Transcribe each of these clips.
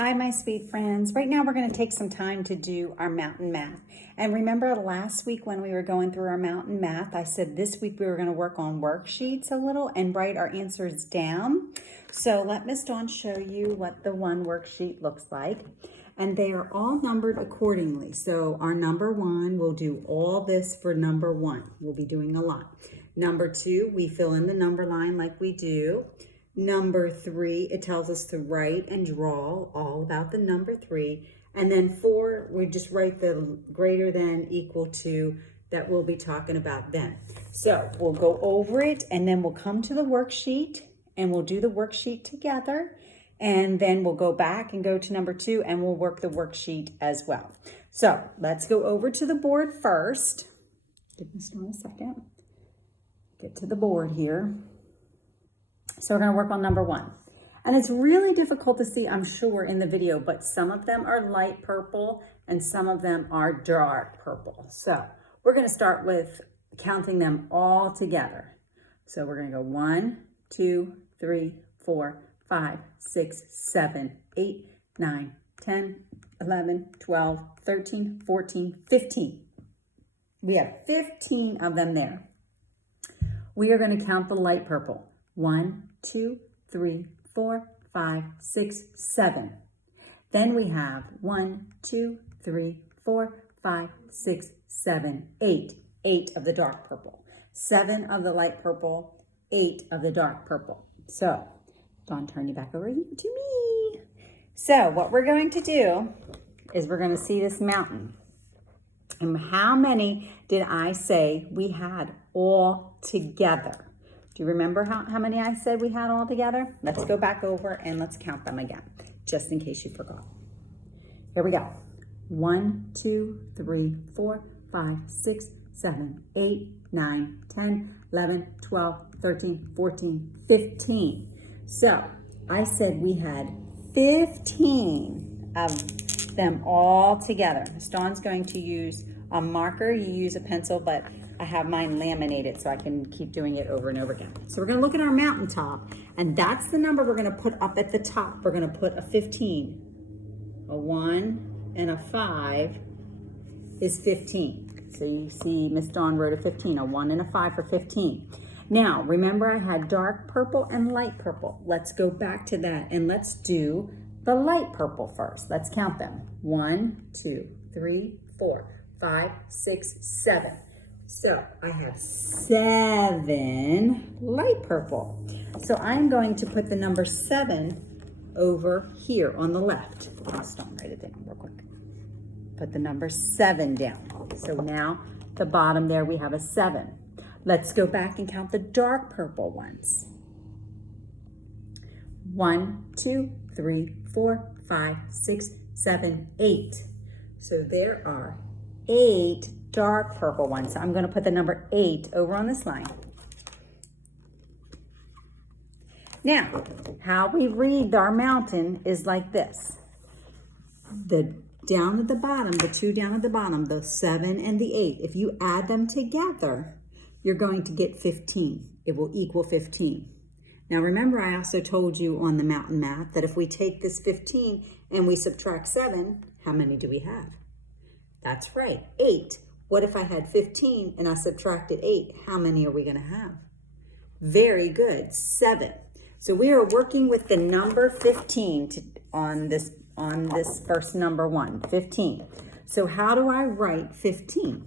Hi, my sweet friends. Right now we're going to take some time to do our mountain math. And remember last week when we were going through our mountain math, I said this week we were going to work on worksheets a little and write our answers down. So let Ms. Dawn show you what the one worksheet looks like. And they are all numbered accordingly. So our number one, we'll do all this for number one. We'll be doing a lot. Number two, we fill in the number line like we do. Number three, it tells us to write and draw all about the number three. And then four, we just write the greater than, equal to, that we'll be talking about then. So we'll go over it and then we'll come to the worksheet and we'll do the worksheet together. And then we'll go back and go to number two and we'll work the worksheet as well. So let's go over to the board first. Give Ms. Dawn a second. Get to the board here. So we're going to work on number one. And it's really difficult to see, I'm sure, in the video, but some of them are light purple and some of them are dark purple. So we're going to start with counting them all together. So we're going to go 1, 2, 3, 4, 5, 6, 7, 8, 9, 10, 11, 12, 13, 14, 15. We have 15 of them there. We are going to count the light purple. 1, 2, 3, 4, 5, 6, 7. Then we have 1, 2, 3, 4, 5, 6, 7, 8. 8 of the dark purple. 7 of the light purple. 8 of the dark purple. So, Dawn, turn you back over here to me. So, what we're going to do is we're going to see this mountain. And how many did I say we had all together? Do you remember how many I said we had all together? Let's go back over and let's count them again, just in case you forgot. Here we go. 1, 2, 3, 4, 5, 6, 7, 8, 9, 10, 11, 12, 13, 14, 15. So I said we had 15 of them all together. Ms. Dawn's going to use a marker. You use a pencil, but I have mine laminated so I can keep doing it over and over again. So we're going to look at our mountaintop, and that's the number we're going to put up at the top. We're going to put a 15. A 1 and a 5 is 15. So you see Ms. Dawn wrote a 15, a 1 and a 5 for 15. Now, remember I had dark purple and light purple. Let's go back to that and let's do the light purple first. Let's count them. 1, 2, 3, 4, 5, 6, 7. So I have 7 light purple. So I'm going to put the number 7 over here on the left. Let's write it down real quick. Put the number 7 down. So now the bottom there we have a 7. Let's go back and count the dark purple ones. 1, 2, 3, 4, 5, 6, 7, 8. So there are 8 dark purple ones. So I'm going to put the number 8 over on this line. Now, how we read our mountain is like this. The down at the bottom, the 2 down at the bottom, the 7 and the 8, if you add them together, you're going to get 15. It will equal 15. Now remember, I also told you on the mountain math that if we take this 15 and we subtract 7, how many do we have? That's right, 8. What if I had 15 and I subtracted 8? How many are we going to have? Very good, 7. So we are working with the number 15 on this first number one, 15. So how do I write 15?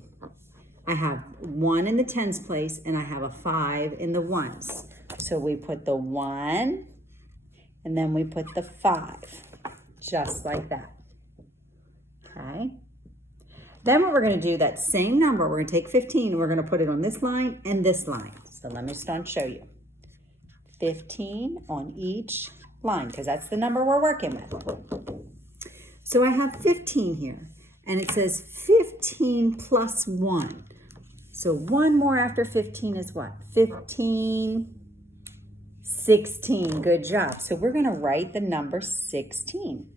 I have 1 in the tens place and I have a 5 in the ones. So we put the 1 and then we put the 5, just like that. Okay. Then what we're going to do, that same number, we're going to take 15 and we're going to put it on this line and this line. So let me start and show you. 15 on each line, because that's the number we're working with. So I have 15 here, and it says 15 plus 1. So 1 more after 15 is what? 15, 16. Good job. So we're going to write the number 16.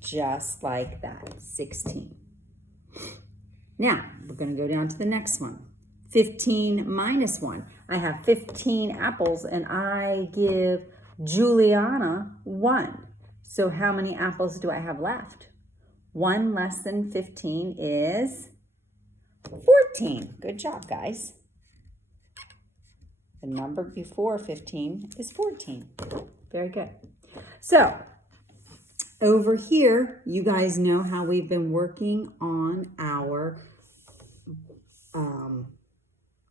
Just like that, 16. Now, we're going to go down to the next one. 15 minus 1. I have 15 apples and I give Juliana 1. So how many apples do I have left? 1 less than 15 is 14. Good job, guys. The number before 15 is 14. Very good. So over here, you guys know how we've been working on our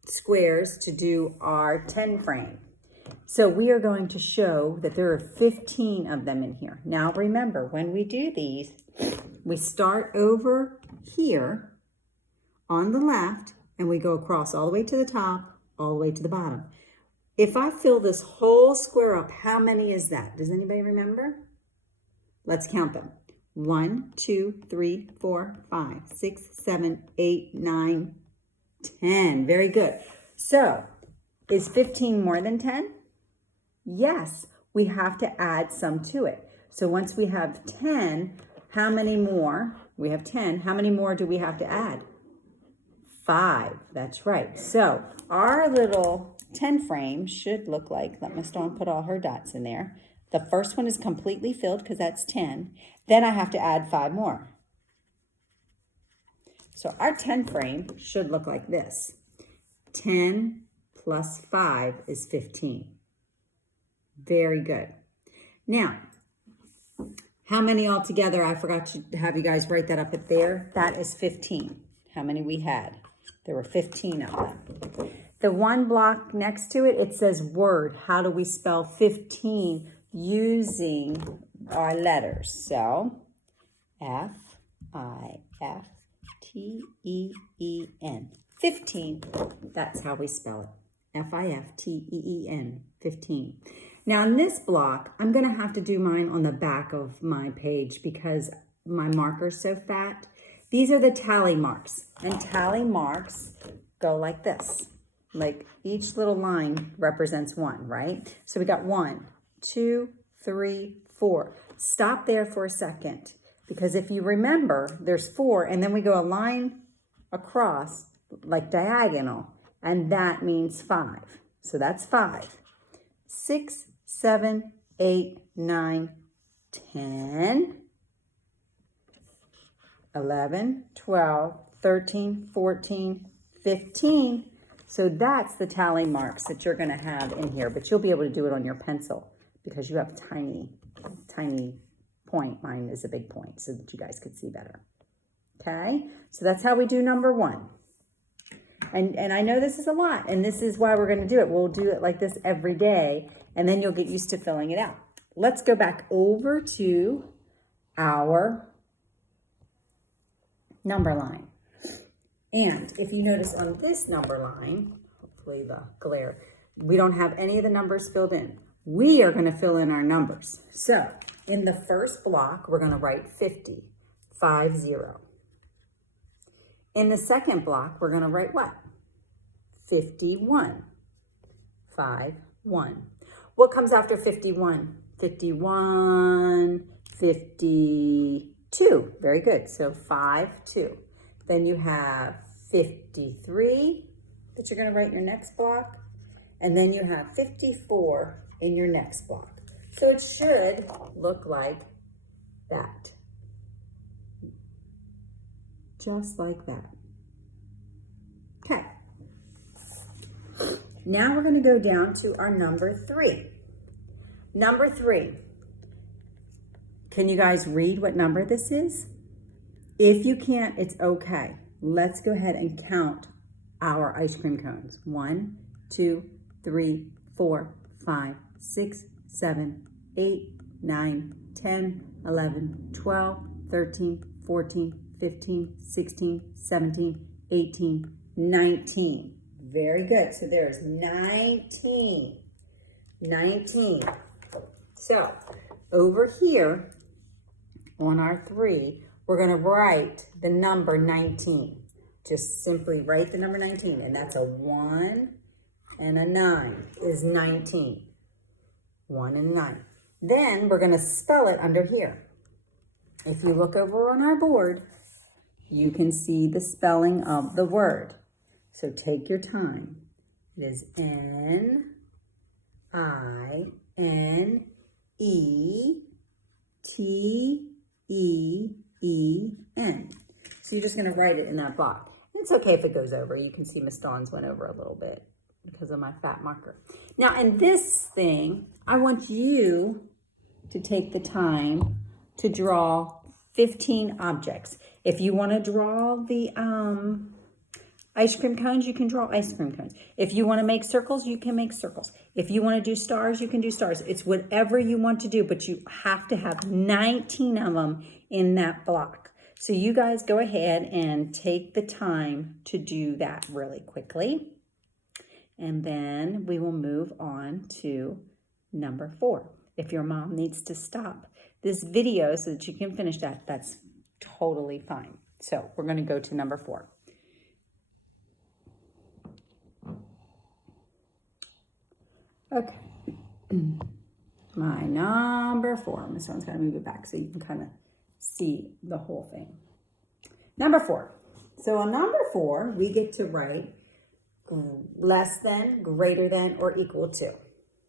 squares to do our 10 frame. So we are going to show that there are 15 of them in here. Now remember, when we do these, we start over here on the left and we go across all the way to the top, all the way to the bottom. If I fill this whole square up, how many is that? Does anybody remember? Let's count them. 1, 2, 3, 4, 5, 6, 7, 8, 9, 10. Very good. So is 15 more than 10? Yes, we have to add some to it. So once we have 10, how many more? We have 10. How many more do we have to add? 5. That's right. So our little 10 frame should look like, let Ms. Dawn put all her dots in there. The first one is completely filled because that's 10. Then I have to add 5 more. So our 10 frame should look like this. 10 plus 5 is 15. Very good. Now, how many altogether? I forgot to have you guys write that up at there. That is 15. How many we had? There were 15 of them. The one block next to it, it says word. How do we spell 15 using our letters? So, F-I-F-T-E-E-N. 15. That's how we spell it. F-I-F-T-E-E-N. 15. Now in this block, I'm going to have to do mine on the back of my page because my marker's so fat. These are the tally marks, and tally marks go like this. Like each little line represents 1, right? So we got 1, 2, 3, 4. Stop there for a second because if you remember, there's 4 and then we go a line across like diagonal and that means 5. So that's 5. 6, 7, 8, 9, 10, 11, 12, 13, 14, 15. So that's the tally marks that you're going to have in here, but you'll be able to do it on your pencil because you have a tiny, tiny point. Mine is a big point so that you guys could see better. Okay, so that's how we do number 1. And I know this is a lot, and this is why we're going to do it. We'll do it like this every day, and then you'll get used to filling it out. Let's go back over to our number line. And if you notice on this number line, hopefully the glare, we don't have any of the numbers filled in. We are going to fill in our numbers. So in the first block, we're going to write 50, 50. In the second block, we're going to write what? 51, 51. What comes after 51? 51, 52. Very good. So 5, 2. Then you have 53 that you're going to write in your next block. And then you have 54 in your next block. So it should look like that. Just like that. Okay. Now we're going to go down to our number 3. Number 3. Can you guys read what number this is? If you can't, it's okay. Let's go ahead and count our ice cream cones. 1, 2, 3, 4, 5, 6, 7, 8, 9, 10, 11, 12, 13, 14, 15, 16, 17, 18, 19. Very good. So there's 19. 19. So over here on our 3, we're going to write the number 19. Just simply write the number 19. And that's a 1 and a 9 is 19. 1 and 9. Then we're going to spell it under here. If you look over on our board, you can see the spelling of the word. So take your time. It is N-I-N-E-T-E. T-E-E-N. So you're just going to write it in that block. It's okay if it goes over. You can see Miss Dawn's went over a little bit because of my fat marker. Now, in this thing, I want you to take the time to draw 15 objects. If you want to draw the ice cream cones, you can draw ice cream cones. If you want to make circles, you can make circles. If you want to do stars, you can do stars. It's whatever you want to do, but you have to have 19 of them in that block. So you guys go ahead and take the time to do that really quickly. And then we will move on to number 4. If your mom needs to stop this video so that you can finish that, that's totally fine. So we're going to go to number 4. Okay. My number 4. Miss Dawn's going to move it back so you can kind of see the whole thing. Number 4. So on number 4, we get to write less than, greater than, or equal to.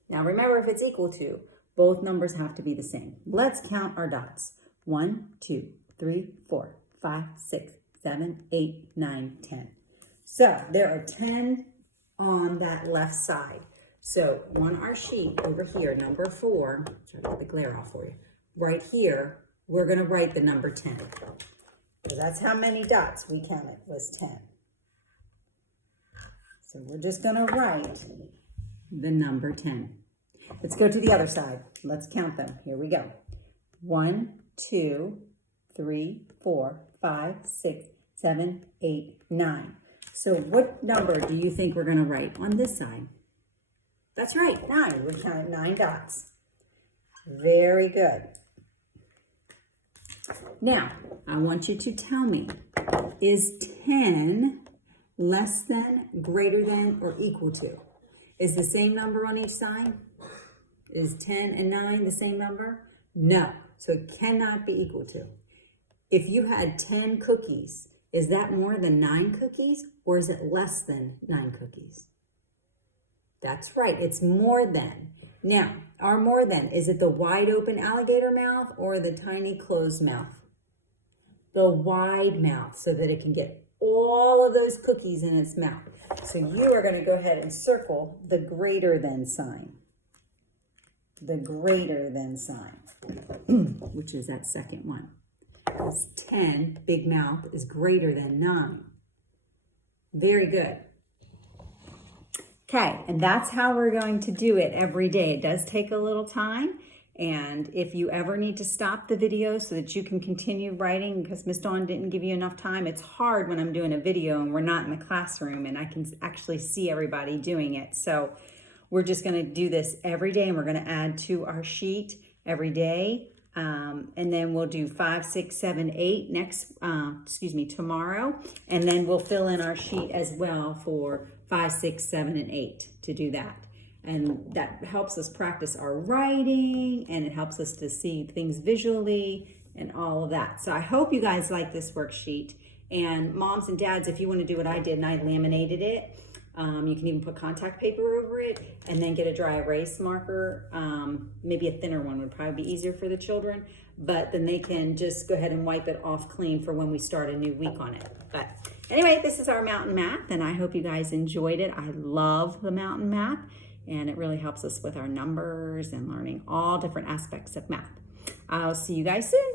Now remember, if it's equal to, both numbers have to be the same. Let's count our dots. 1, 2, 3, 4, 5, 6, 7, 8, 9, 10. So there are 10 on that left side. So on our sheet over here, number 4, try to get the glare off for you. Right here, we're going to write the number 10. So that's how many dots we counted was 10. So we're just going to write the number 10. Let's go to the other side. Let's count them. Here we go. 1, 2, 3, 4, 5, 6, 7, 8, 9. So what number do you think we're going to write on this side? That's right, 9. We counted 9 dots. Very good. Now, I want you to tell me, is 10 less than, greater than, or equal to? Is the same number on each side? Is 10 and 9 the same number? No, so it cannot be equal to. If you had 10 cookies, is that more than 9 cookies, or is it less than 9 cookies? That's right, it's more than. Now, our more than, is it the wide open alligator mouth or the tiny closed mouth? The wide mouth, so that it can get all of those cookies in its mouth. So you are going to go ahead and circle the greater than sign. The greater than sign, which is that second one. It's 10, big mouth, is greater than 9. Very good. Okay, and that's how we're going to do it every day. It does take a little time, and if you ever need to stop the video so that you can continue writing because Ms. Dawn didn't give you enough time, it's hard when I'm doing a video and we're not in the classroom and I can actually see everybody doing it. So we're just going to do this every day, and we're going to add to our sheet every day. And then we'll do 5, 6, 7, 8 tomorrow. And then we'll fill in our sheet as well for 5, 6, 7, and 8 to do that. And that helps us practice our writing, and it helps us to see things visually and all of that. So I hope you guys like this worksheet. And moms and dads, if you want to do what I did and I laminated it, you can even put contact paper over it and then get a dry erase marker. Maybe a thinner one would probably be easier for the children, but then they can just go ahead and wipe it off clean for when we start a new week on it. But anyway, this is our mountain math, and I hope you guys enjoyed it. I love the mountain math, and it really helps us with our numbers and learning all different aspects of math. I'll see you guys soon.